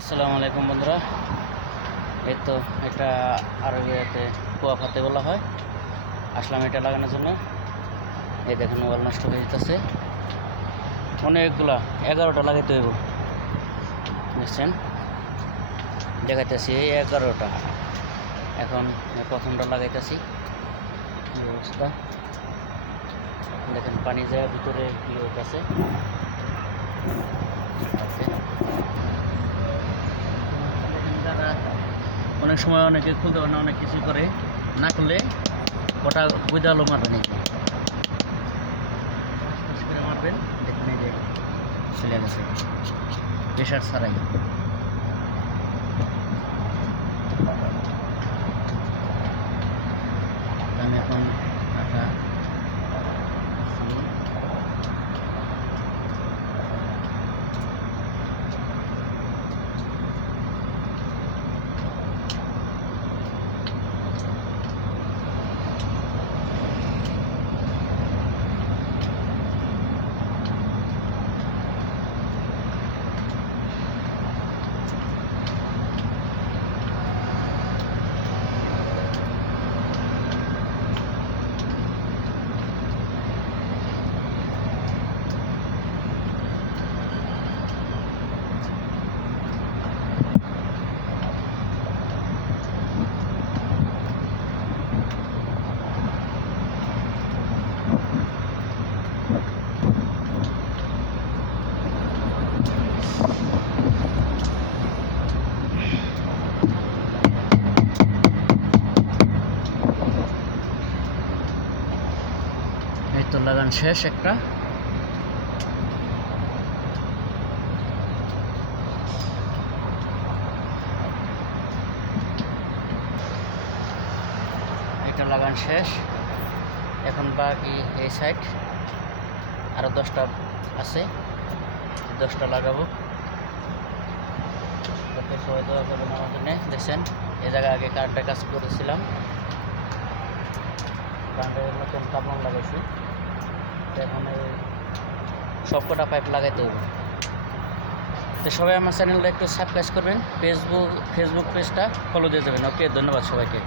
আসসালামু আলাইকুম বন্ধুরা। এই তো এটা আরবিয়াতে কুয়া ফাতে বলা হয়। আসলাম এটা লাগানোর জন্য। এই দেখেন ওয়াল নষ্ট হয়ে যেতেছে। অনেকগুলা, এগারোটা লাগাইতে হইব। দেখছেন? দেখাইতেছি এই এগারোটা। এখন প্রথমটা লাগাইতেছি। অবস্থা। দেখেন পানি যায় ভিতরে কি হইতেছে আছে অনেক সময় অনেকে খুলতে পারে না, অনেক কিছু করে। না করলে গোটা মারবেন এই করে মারবেন যে চলে গেছে। প্রেশার ছাড়াই তো আমি এখন একটা এই তো লাগান শেষ একটা। এটা লাগান শেষ। এখন বাকি এই সাইড আরও দশটা আছে, দশটা লাগাবো। সবাই দোয়া করবেন আমার জন্যে। দেখছেন, এই জায়গায় আগে কারেন্টের কাজ করেছিলাম। কারেন্টের নতুন কাপড় লাগাইছি। এখন এই সবকটা পাইপ লাগাইতে হবে তো সবাই আমার চ্যানেলটা একটু সাবস্ক্রাইব করবেন। ফেসবুক ফেসবুক পেজটা ফলো দিয়ে দেবেন ওকে ধন্যবাদ সবাইকে।